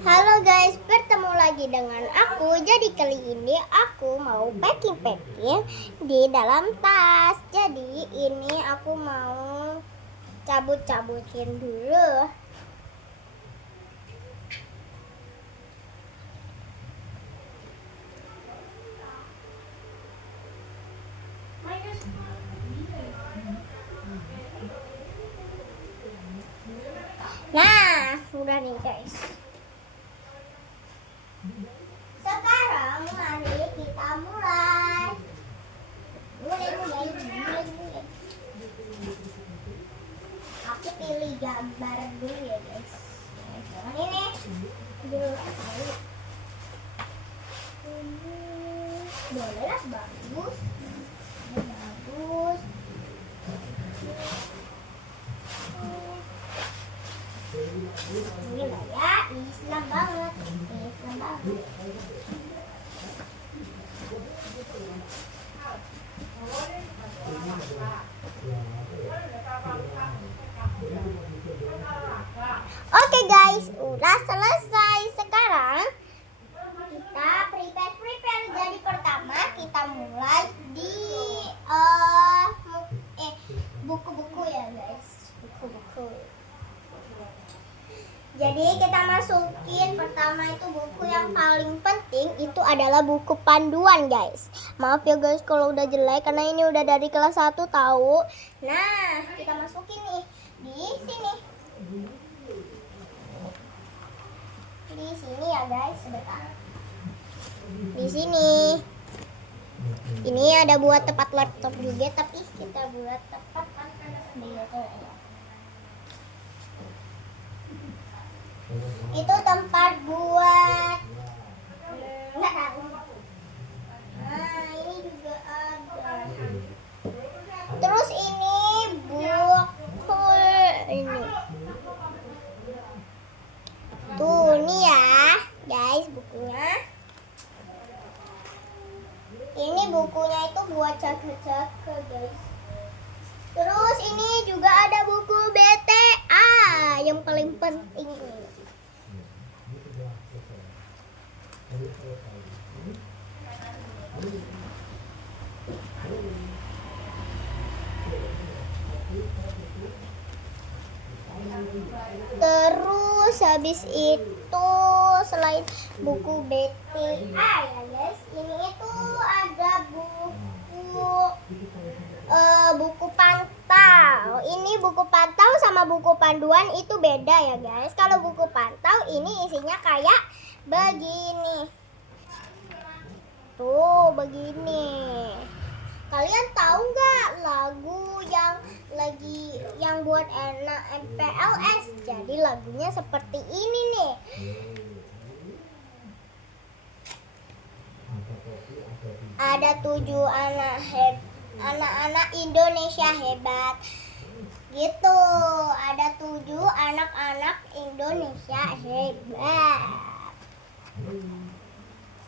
Halo guys, bertemu lagi dengan aku. Jadi kali ini aku mau packing di dalam tas. Jadi ini aku mau cabut-cabutin dulu. Nah, udah nih guys. Sekarang mari kita mulai. Mulai. Aku pilih gambar dulu ya guys. Yang ini dulu tahu. Boleh lah, bagus. Bagus. Ini lah ya, Islam banget. Islam banget. Oke guys, udah selesai. Sekarang kita prepare. Jadi pertama kita mulai di buku-buku ya guys. Buku-buku. Jadi kita masukin pertama itu buku yang paling penting itu adalah buku panduan guys. Maaf ya guys kalau udah jelek karena ini udah dari kelas 1 tahu. Nah, kita masukin nih di sini. Di sini ya guys, sebentar. Di sini. Ini ada buat tempat laptop juga tapi kita buat tempat di itu tempat buat enggak tahu. Nah, ini juga ada. Terus ini buku ini. Tuh, nih ya, guys, bukunya. Ini bukunya itu buat jaga-jaga, guys. Terus ini juga ada buku BTA yang paling penting ini. Terus habis itu selain buku BTA ya guys, ini itu ada buku pantau. Ini buku pantau sama buku panduan itu beda ya guys. Kalau buku pantau ini isinya kayak begini. Tuh, begini. Kalian tahu nggak lagu yang buat anak MPLS? Jadi lagunya seperti ini nih. Ada 7 anak-anak Indonesia hebat. Gitu. Ada 7 anak-anak Indonesia hebat.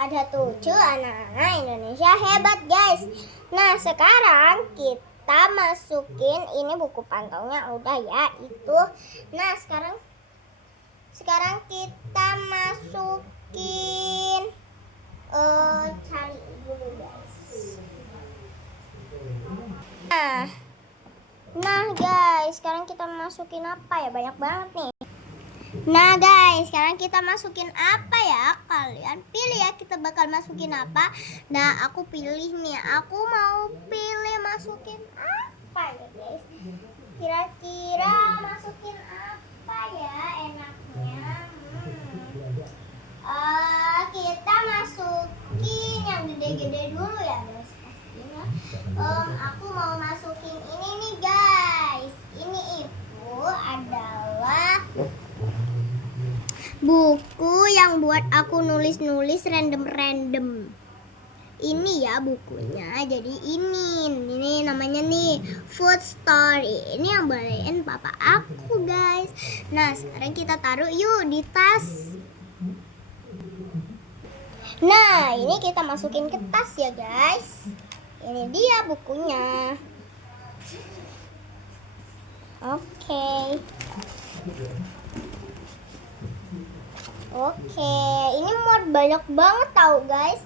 Ada 7 anak-anak Indonesia hebat guys. Nah, sekarang kita masukin ini buku pantaunya udah ya itu. Nah, sekarang kita masukin cari dulu guys. Nah guys, sekarang kita masukin apa ya? Banyak banget nih. Nah guys, sekarang kita masukin apa ya? Kalian pilih ya, kita bakal masukin apa. Nah, aku pilih nih. Aku mau pilih masukin apa ya guys? Kira-kira masukin apa ya enaknya? Kita masukin yang gede-gede dulu ya guys. Aku mau masukin ini nih guys. Ini itu adalah buku yang buat aku nulis-nulis random. Ini ya bukunya. Jadi ini namanya nih Food Story. Ini yang beliin papa aku guys. Nah, sekarang kita taruh yuk di tas. Nah, ini kita masukin ke tas ya guys. Ini dia bukunya. Oke. Oke, ini muat banyak banget tahu guys.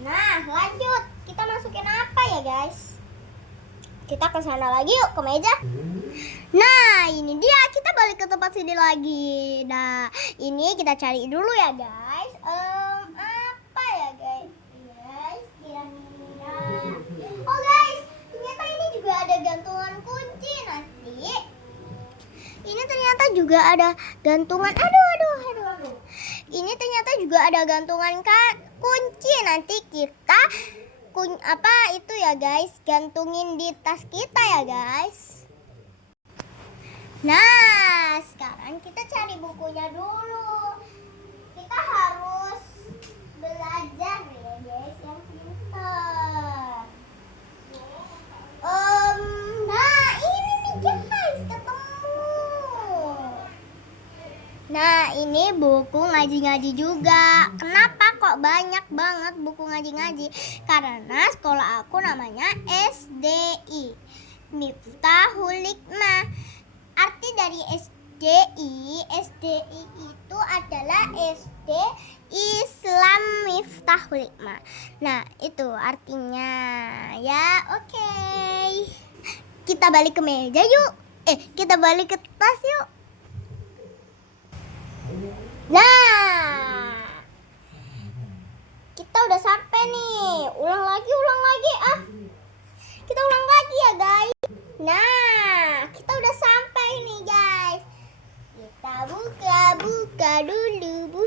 Nah, lanjut. Kita masukin apa ya guys? Kita ke sana lagi yuk, ke meja. Nah, ini dia, kita balik ke tempat sini lagi. Nah, ini kita cari dulu ya guys. Apa ya guys? Kira-kira. Oh guys, ternyata ini juga ada gantungan kunci nanti. Ini ternyata juga ada gantungan. Aduh. Ini ternyata juga ada gantungan kunci. Nanti kita apa itu ya guys, gantungin di tas kita ya guys. Nah, sekarang kita cari bukunya dulu. Kita harus belajar ya guys, yang pintar. Nah ini nih guys, ketemu. Nah ini buku ngaji-ngaji juga. Kenapa kok banyak banget buku ngaji-ngaji? Karena sekolah aku namanya SDI, Miftahul Hikmah. Arti dari SDI itu adalah SD Islam Miftahul Hikmah. Nah itu artinya ya. Oke. Kita balik ke meja yuk. Kita balik ke tas yuk. Nah, kita udah sampai nih. Ulang lagi. Kita ulang lagi ya guys. Nah, kita udah sampai nih guys. Kita buka dulu.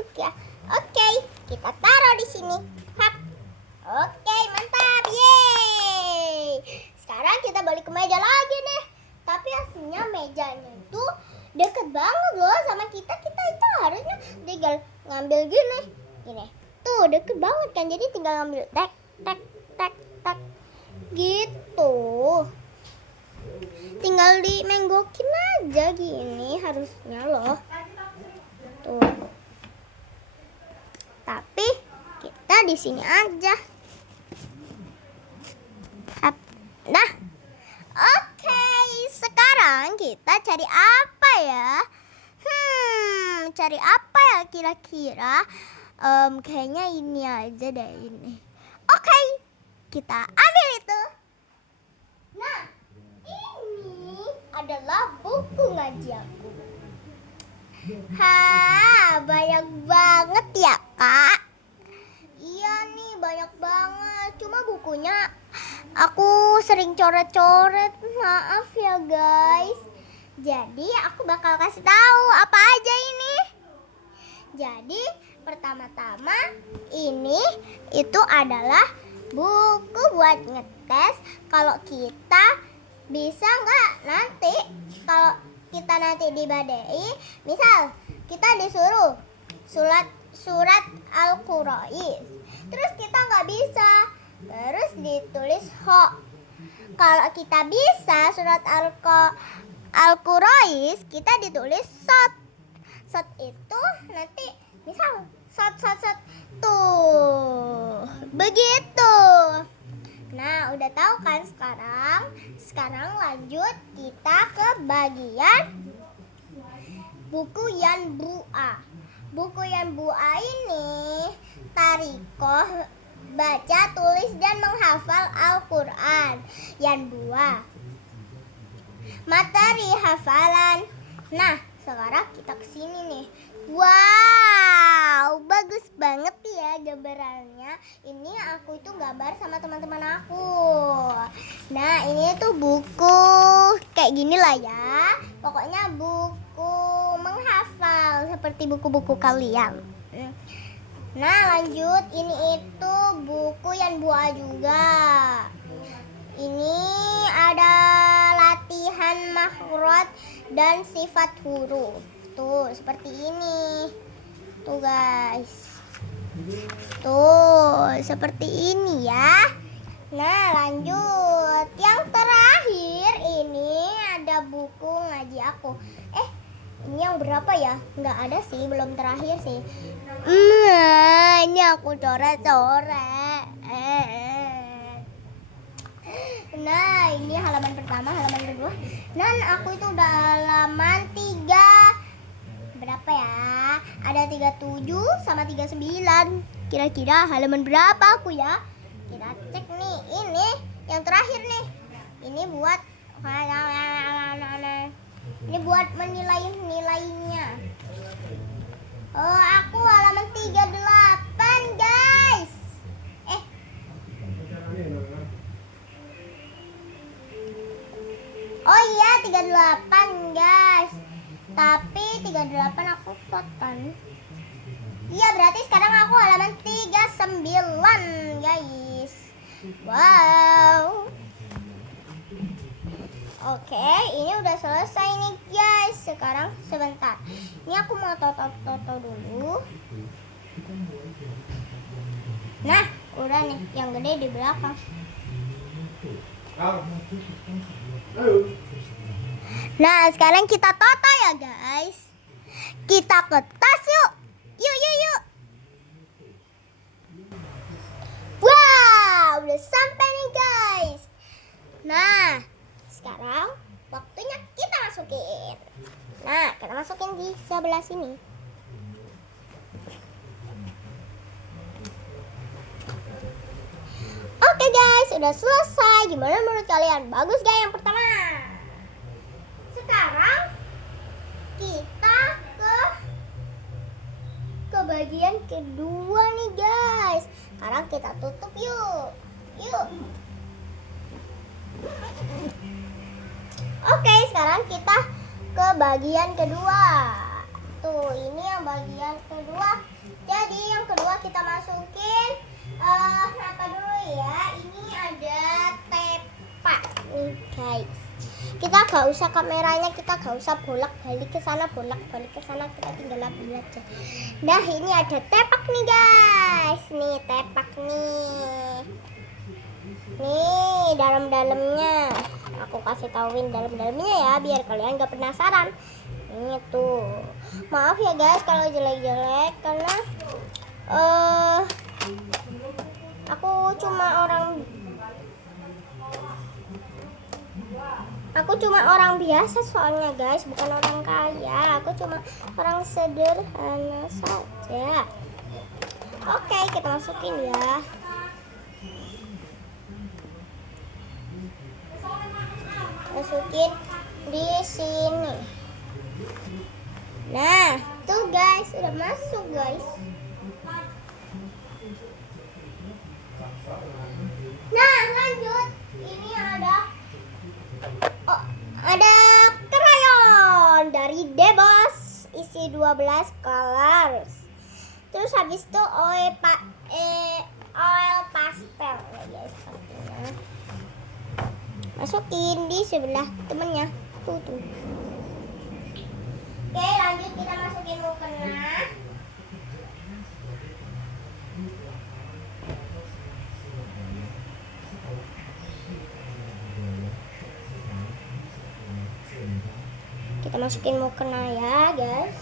Oke, kita taruh di sini. Hap. Oke, mantap. Yeay. Sekarang kita balik ke meja lagi nih. Tapi aslinya mejanya itu deket banget loh sama kita. Kita itu harusnya tinggal ngambil gini. Tuh deket banget kan. Jadi tinggal ngambil tek gitu. Tinggal dimenggokin aja gini harusnya loh. Tuh. Tapi kita di sini aja. Nah. Oke, sekarang kita cari apa ya? Cari apa ya kira-kira? Kayaknya ini aja deh ini. Oke, kita ambil itu. Nah, ini adalah buku ngaji aku. Banyak banget ya kak? Iya nih, banyak banget. Cuma bukunya aku sering coret-coret. Maaf ya guys. Jadi aku bakal kasih tahu apa aja ini. Jadi pertama-tama ini itu adalah buku buat ngetes kalau kita bisa nggak nanti kalau kita nanti dibadai. Misal kita disuruh surat Al-Qur'an, terus kita nggak bisa, terus ditulis ho. Kalau kita bisa surat Al-Qur'an, kita ditulis sot. Sot itu nanti misal sot tuh begitu. Nah udah tahu kan sekarang. Sekarang lanjut kita ke bagian buku Yanbu'a. Buku Yanbu'a ini tarikoh, baca, tulis, dan menghafal Al-Quran. Yanbu'a, materi hafalan. Nah sekarang kita kesini nih. Wow, bagus banget ya gambarannya. Ini aku itu gambar sama teman-teman aku. Nah ini tuh buku kayak gini lah ya. Pokoknya buku menghafal seperti buku-buku kalian. Nah lanjut, ini itu buku Yanbu'a juga. Ini ada latihan makhraj dan sifat huruf. Tuh seperti ini. Tuh guys. Tuh seperti ini ya. Nah lanjut, yang terakhir ini ada buku ngaji aku. Ini yang berapa ya? Nggak ada sih, belum terakhir sih. Ini aku coret-coret. Nah ini halaman pertama, halaman kedua. Dan aku itu udah halaman 3. Berapa ya? Ada ada 37 sama 39. Kira-kira halaman berapa aku ya? Kita cek nih. Ini yang terakhir nih. Ini buat menilai-nilainya. Oh, aku halaman 38, guys. Oh iya, 38, guys. Tapi 38 aku short kan. Iya, berarti sekarang aku halaman 39, guys. Wow. Oke, ini udah selesai nih, guys. Sekarang sebentar. Ini aku mau toto dulu. Nah, udah nih. Yang gede di belakang. Nah, sekarang kita toto ya, guys. Kita ke tas yuk. Yuk. Wow, udah sampai nih, guys. Nah, sekarang waktunya kita masukin. Nah, kita masukin di sebelah sini. Oke, guys, udah selesai. Gimana menurut kalian? Bagus gak yang pertama? Sekarang kita ke bagian kedua nih, guys. Sekarang kita tutup yuk. Oke, sekarang kita ke bagian kedua. Tuh, ini yang bagian kedua. Jadi yang kedua kita masukin apa dulu ya? Ini ada tepak nih, guys. Kita gak usah kameranya, kita gak usah bolak-balik ke sana, kita tinggal ambil aja. Nah, ini ada tepak nih, guys. Nih, tepak nih. Nih, dalam-dalamnya. Aku kasih tauin dalam-dalamnya ya, biar kalian gak penasaran. Ini tuh. Maaf ya, guys, kalau jelek-jelek karena aku cuma orang biasa soalnya, guys, bukan orang kaya. Aku cuma orang sederhana saja. Oke, kita masukin ya. Masukin di sini. Nah, tuh guys, udah masuk, guys. Nah, lanjut. Ini ada krayon dari Debos, isi 12 colors. Terus habis itu oil pastel ya, guys, pastinya. Masukin di sebelah temennya. Tuh. Oke, lanjut kita masukin mukena. Kita masukin mukena ya, guys.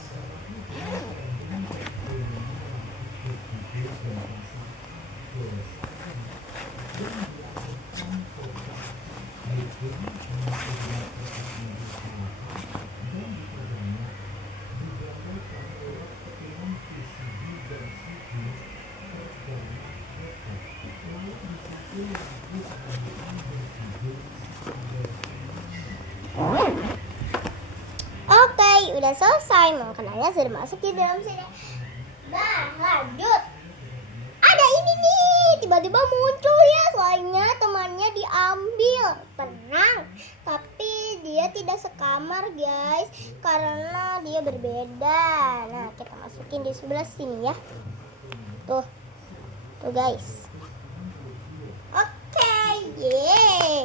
Oke, udah selesai. Makanannya sudah masuk di dalam sini. Nah, lanjut. Ada ini nih, tiba-tiba muncul ya, soalnya temannya diambil. Tenang, tapi dia tidak sekamar, guys, karena dia berbeda. Nah, kita masukin di sebelah sini ya. Tuh guys. Oke, yeay.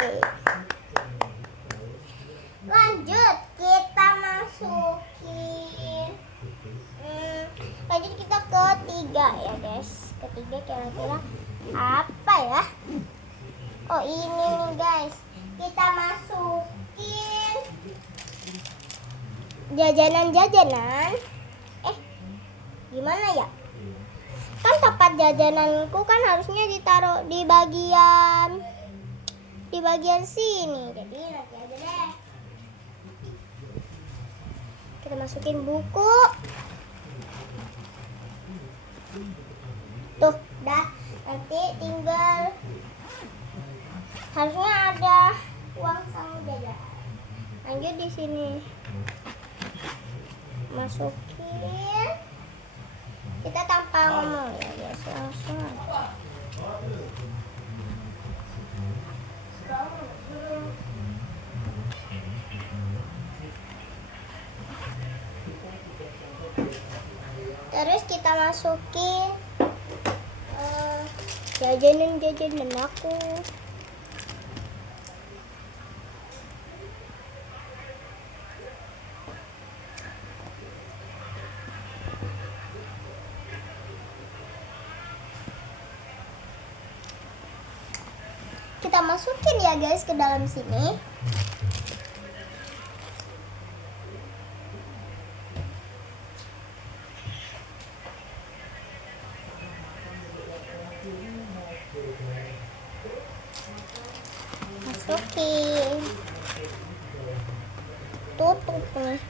Lanjut kita masukin. Lanjut kita ketiga ya, guys. Ketiga kira-kira apa ya? Oh, ini nih, guys. Kita masukin jajanan. Gimana ya? Kan tempat jajananku kan harusnya ditaruh di bagian sini. Jadi nanti aja deh. Kita masukin buku. di sini. Masukin. Kita tanpa ngomong ya guys, langsung. Terus kita masukin jajanan aku. Kita masukin ya guys ke dalam sini. Masukin. Tutup nih.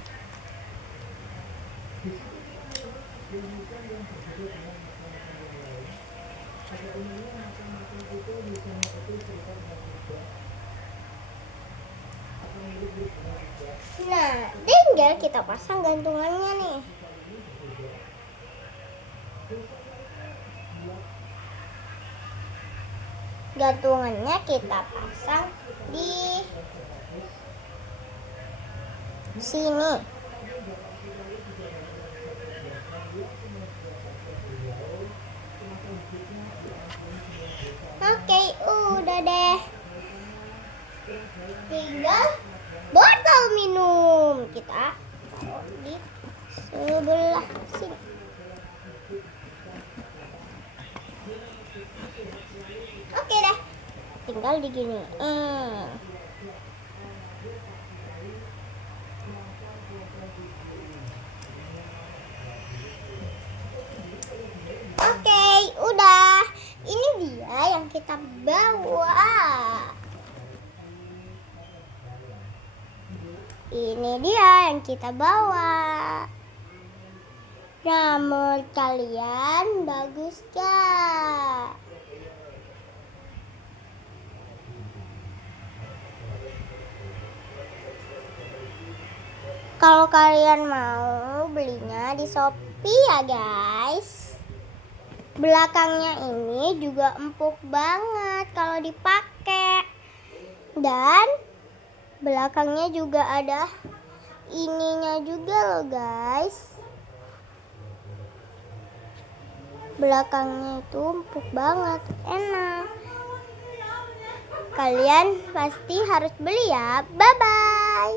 Nah, tinggal kita pasang gantungannya nih. Gantungannya kita pasang di sini. Oke, udah deh. Tinggal botol minum kita taruh di sebelah sini. Oke deh, tinggal digini. Oke, udah. Ini dia yang kita bawa. Ini dia yang kita bawa. Nah, menurut kalian bagus gak? Kalau kalian mau belinya di Shopee ya guys. Belakangnya ini juga empuk banget kalau dipakai. Dan belakangnya juga ada ininya juga loh guys. Belakangnya itu empuk banget, enak. Kalian pasti harus beli ya. Bye bye.